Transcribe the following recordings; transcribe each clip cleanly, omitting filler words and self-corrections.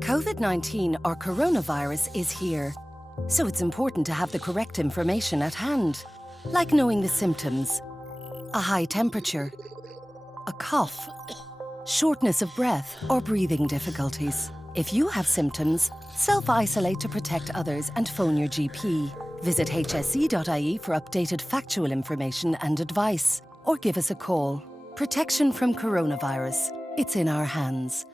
COVID-19 or coronavirus is here, so it's important to have the correct information at hand, like knowing the symptoms: a high temperature, a cough, shortness of breath or breathing difficulties. If you have symptoms, self-isolate to protect others and phone your GP. Visit hse.ie for updated factual information and advice, or give us a call. Protection from coronavirus. It's in our hands.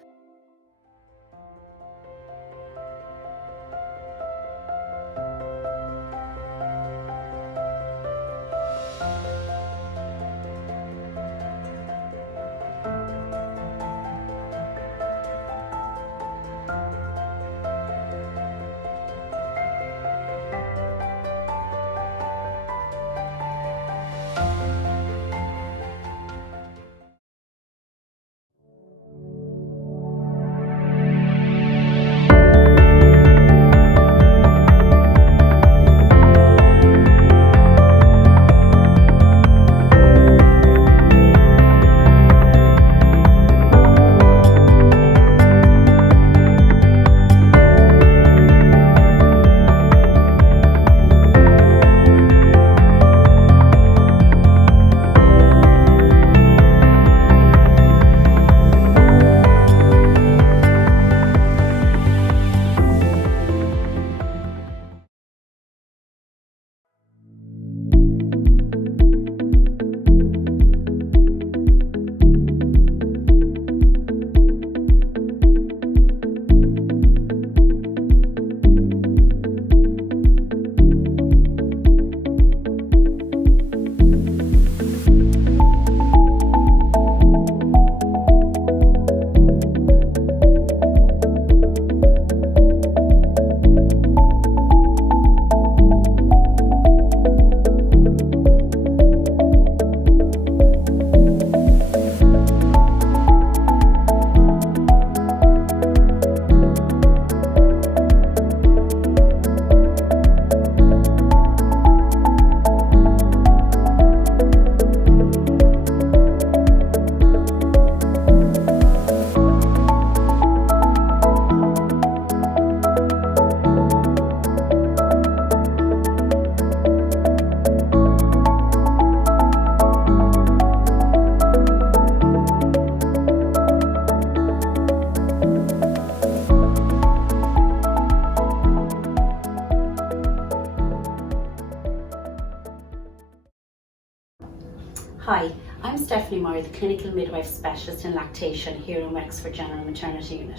Hi, I'm Stephanie Murray, the Clinical Midwife Specialist in Lactation here in Wexford General Maternity Unit.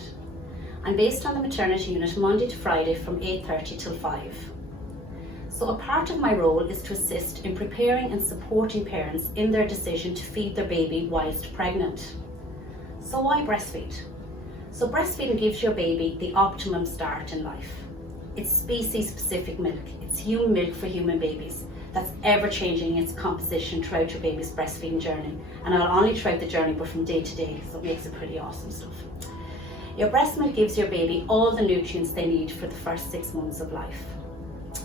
I'm based on the maternity unit Monday to Friday from 8:30 till 5. So a part of my role is to assist in preparing and supporting parents in their decision to feed their baby whilst pregnant. So why breastfeed? So breastfeeding gives your baby the optimum start in life. It's species-specific milk. It's human milk for human babies. That's ever changing its composition throughout your baby's breastfeeding journey. And not only throughout the journey, but from day to day, so it makes it pretty awesome stuff. Your breast milk gives your baby all the nutrients they need for the first 6 months of life.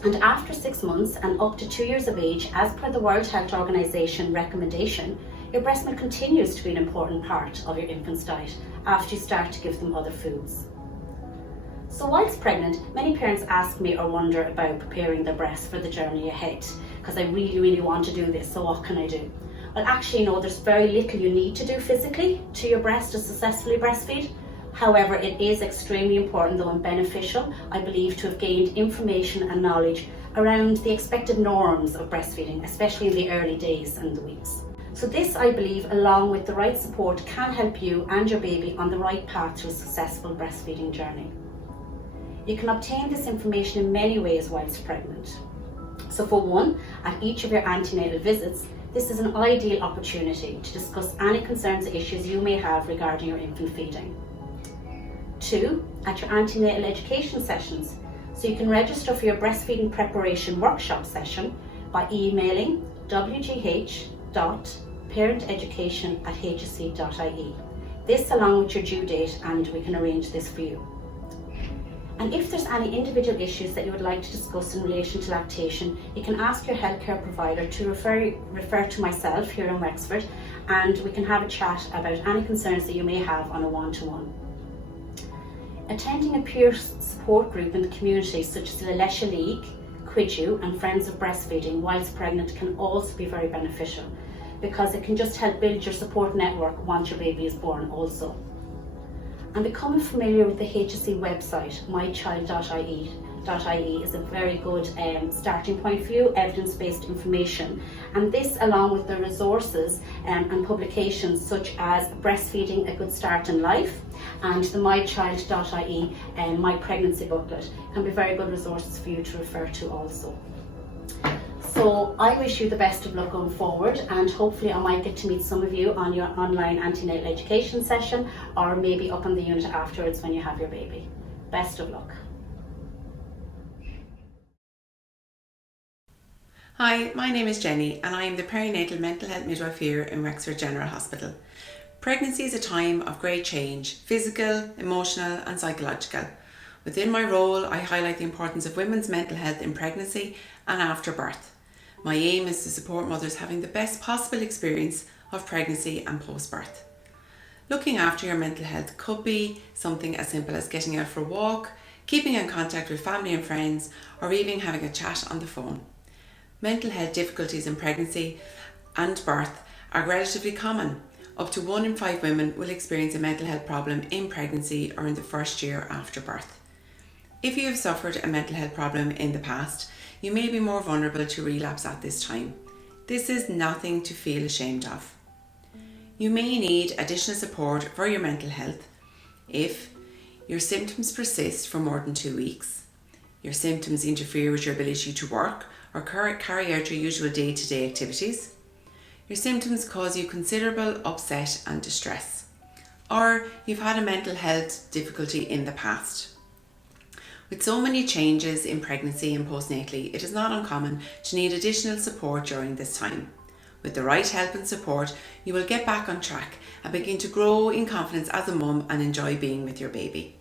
And after 6 months and up to 2 years of age, as per the World Health Organization recommendation, your breast milk continues to be an important part of your infant's diet after you start to give them other foods. So whilst pregnant, many parents ask me or wonder about preparing their breast for the journey ahead, because I really want to do this, so what can I do? Well, actually, no, there's very little you need to do physically to your breast to successfully breastfeed. However, it is extremely important, though, and beneficial, I believe, to have gained information and knowledge around the expected norms of breastfeeding, especially in the early days and the weeks. So this, I believe, along with the right support, can help you and your baby on the right path to a successful breastfeeding journey. You can obtain this information in many ways whilst pregnant. So for one, at each of your antenatal visits, this is an ideal opportunity to discuss any concerns or issues you may have regarding your infant feeding. 2, at your antenatal education sessions, so you can register for your breastfeeding preparation workshop session by emailing wgh.parenteducation@hse.ie. This along with your due date, and we can arrange this for you. And if there's any individual issues that you would like to discuss in relation to lactation, you can ask your healthcare provider to refer to myself here in Wexford, and we can have a chat about any concerns that you may have on a one-to-one. Attending a peer support group in the community such as the Lesha League, Quidju and Friends of Breastfeeding whilst pregnant can also be very beneficial, because it can just help build your support network once your baby is born also. And becoming familiar with the HSE website, mychild.ie is a very good starting point for you, evidence-based information. And this, along with the resources and publications such as Breastfeeding, A Good Start in Life and the mychild.ie My Pregnancy Booklet, can be very good resources for you to refer to also. So I wish you the best of luck going forward, and hopefully I might get to meet some of you on your online antenatal education session, or maybe up on the unit afterwards when you have your baby. Best of luck. Hi, my name is Jenny and I am the perinatal mental health midwife here in Wexford General Hospital. Pregnancy is a time of great change, physical, emotional and psychological. Within my role, I highlight the importance of women's mental health in pregnancy and after birth. My aim is to support mothers having the best possible experience of pregnancy and post-birth. Looking after your mental health could be something as simple as getting out for a walk, keeping in contact with family and friends, or even having a chat on the phone. Mental health difficulties in pregnancy and birth are relatively common. Up to 1 in 5 women will experience a mental health problem in pregnancy or in the first year after birth. If you have suffered a mental health problem in the past, you may be more vulnerable to relapse at this time. This is nothing to feel ashamed of. You may need additional support for your mental health if your symptoms persist for more than 2 weeks, your symptoms interfere with your ability to work or carry out your usual day-to-day activities, your symptoms cause you considerable upset and distress, or you've had a mental health difficulty in the past. With so many changes in pregnancy and postnatally, it is not uncommon to need additional support during this time. With the right help and support, you will get back on track and begin to grow in confidence as a mum and enjoy being with your baby.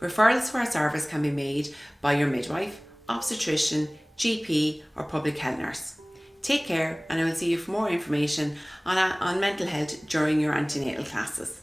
Referrals for our service can be made by your midwife, obstetrician, GP or public health nurse. Take care, and I will see you for more information on mental health during your antenatal classes.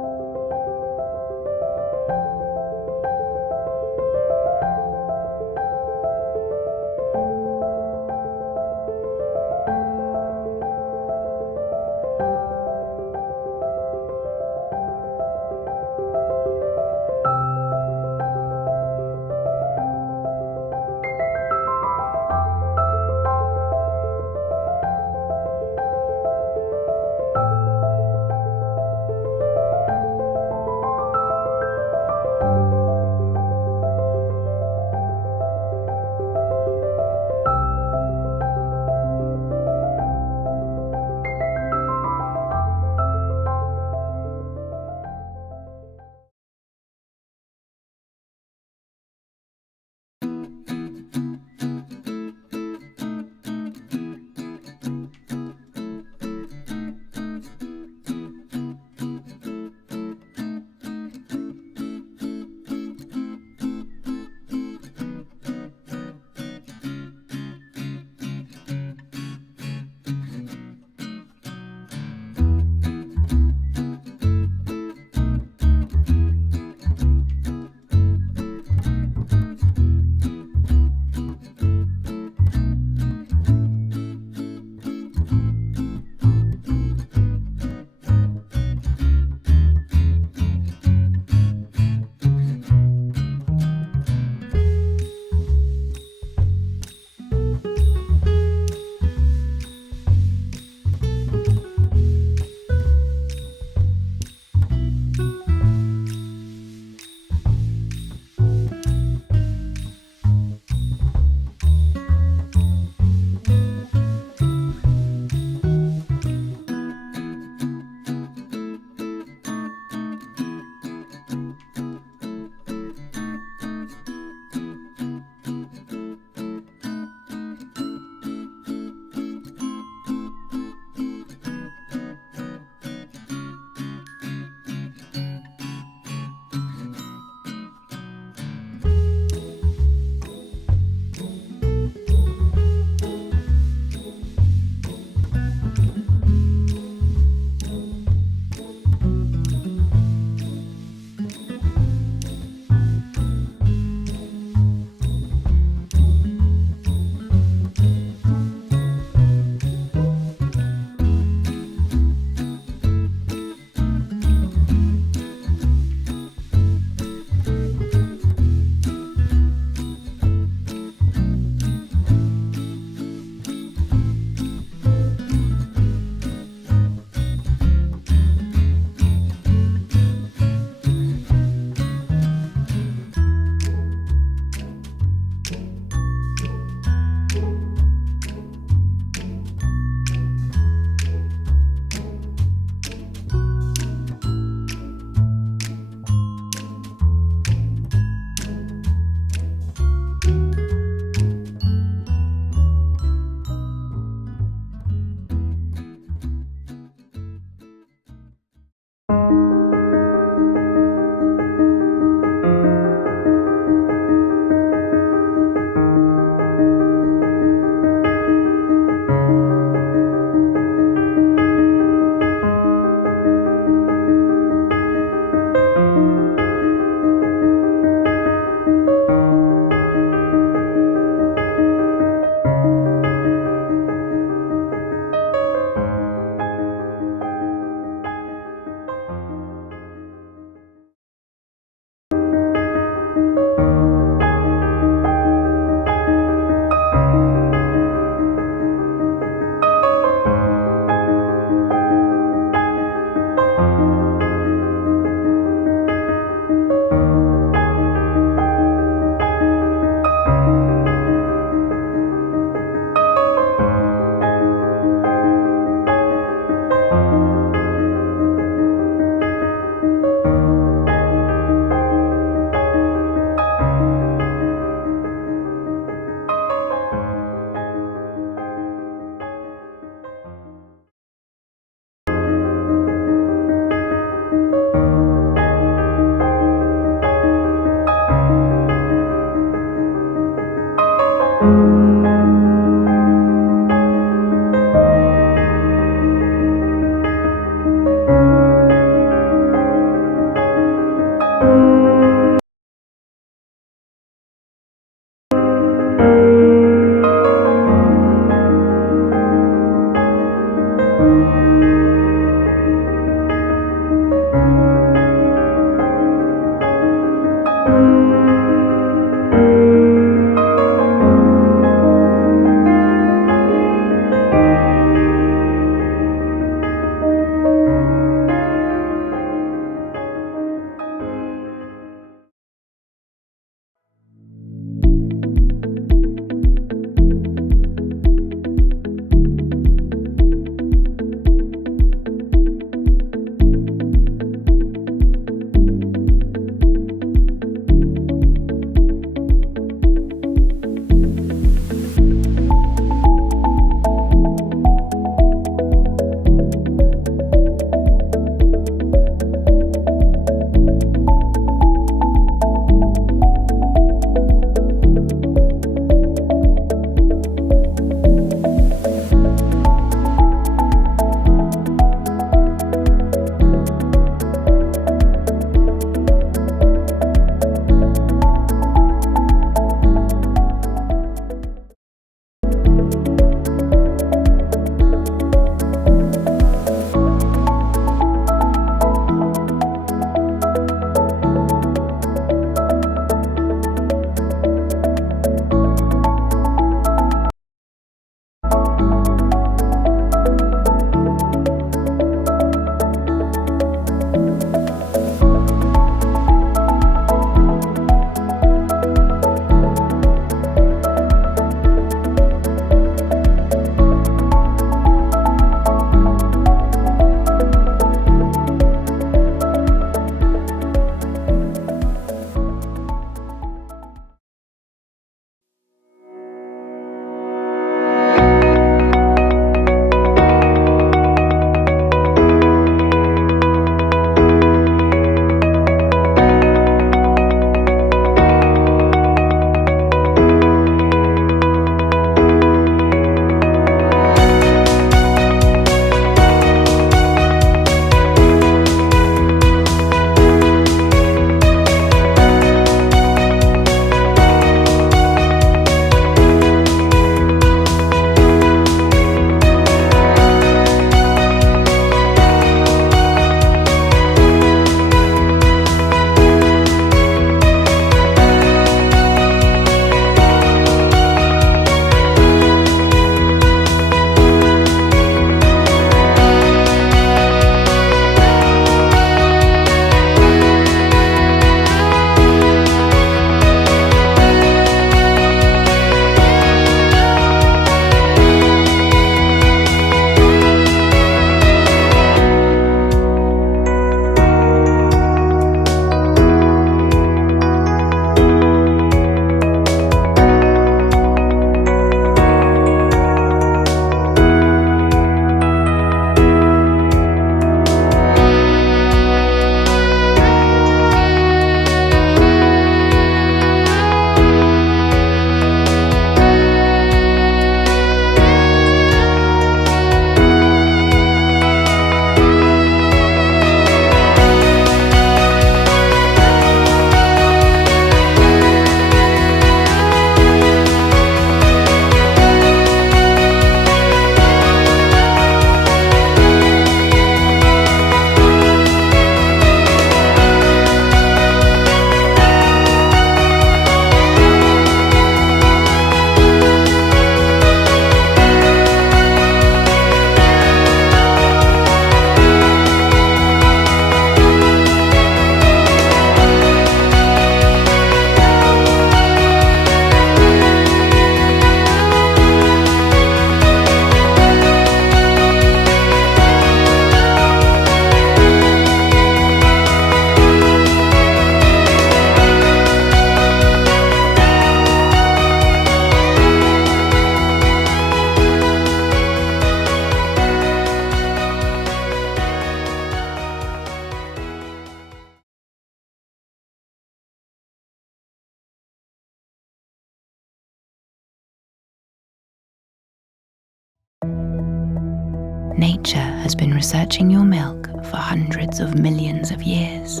Nature has been researching your milk for hundreds of millions of years.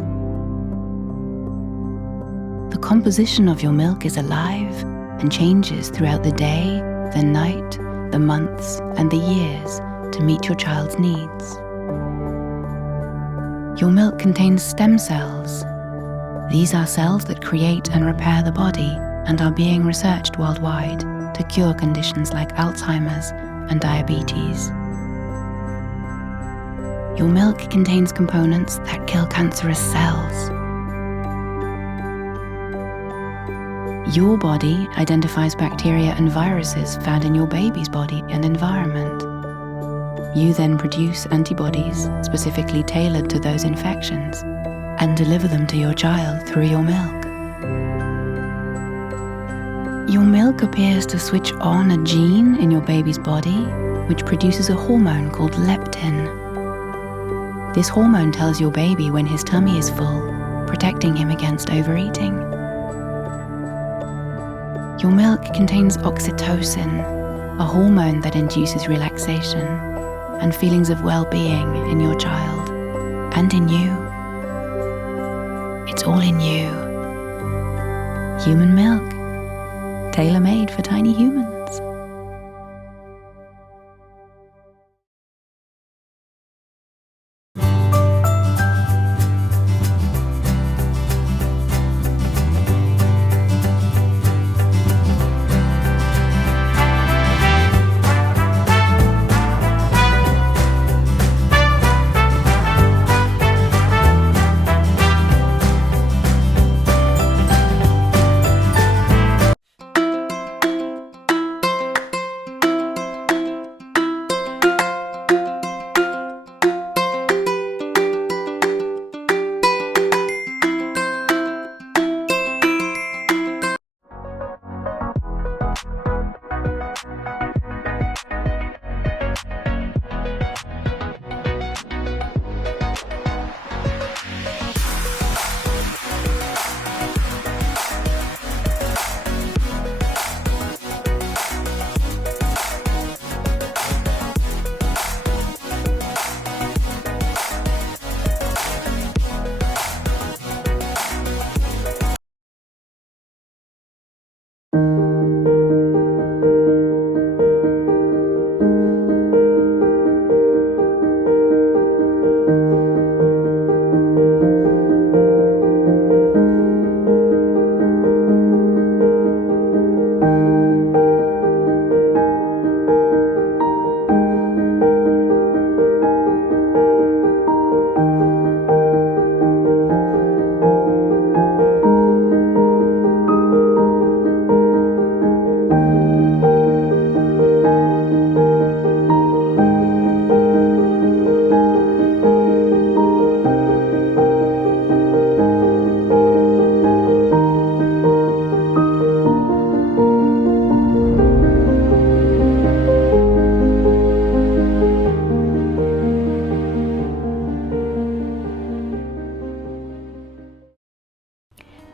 The composition of your milk is alive and changes throughout the day, the night, the months, and the years to meet your child's needs. Your milk contains stem cells. These are cells that create and repair the body and are being researched worldwide to cure conditions like Alzheimer's and diabetes. Your milk contains components that kill cancerous cells. Your body identifies bacteria and viruses found in your baby's body and environment. You then produce antibodies specifically tailored to those infections and deliver them to your child through your milk. Your milk appears to switch on a gene in your baby's body, which produces a hormone called leptin. This hormone tells your baby when his tummy is full, protecting him against overeating. Your milk contains oxytocin, a hormone that induces relaxation and feelings of well-being in your child and in you. It's all in you. Human milk, tailor-made for tiny humans.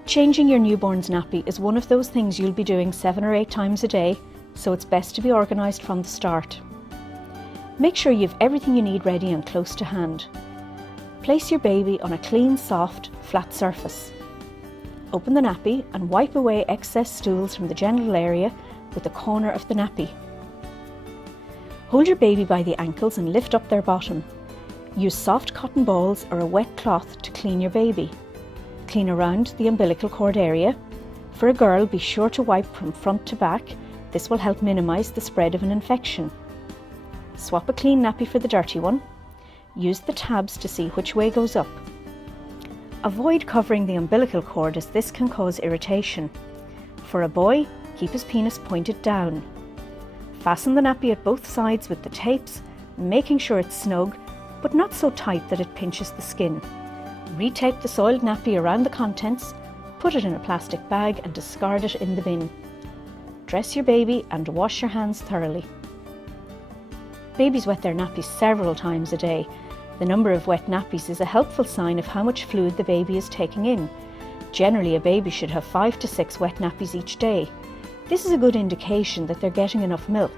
Changing your newborn's nappy is one of those things you'll be doing 7 or 8 times a day, so it's best to be organised from the start. Make sure you have everything you need ready and close to hand. Place your baby on a clean, soft, flat surface. Open the nappy and wipe away excess stools from the genital area with the corner of the nappy. Hold your baby by the ankles and lift up their bottom. Use soft cotton balls or a wet cloth to clean your baby. Clean around the umbilical cord area. For a girl, be sure to wipe from front to back. This will help minimise the spread of an infection. Swap a clean nappy for the dirty one. Use the tabs to see which way goes up. Avoid covering the umbilical cord as this can cause irritation. For a boy, keep his penis pointed down. Fasten the nappy at both sides with the tapes, making sure it's snug, but not so tight that it pinches the skin. Retape the soiled nappy around the contents, put it in a plastic bag and discard it in the bin. Dress your baby and wash your hands thoroughly. Babies wet their nappies several times a day. The number of wet nappies is a helpful sign of how much fluid the baby is taking in. Generally, a baby should have 5 to 6 wet nappies each day. This is a good indication that they're getting enough milk.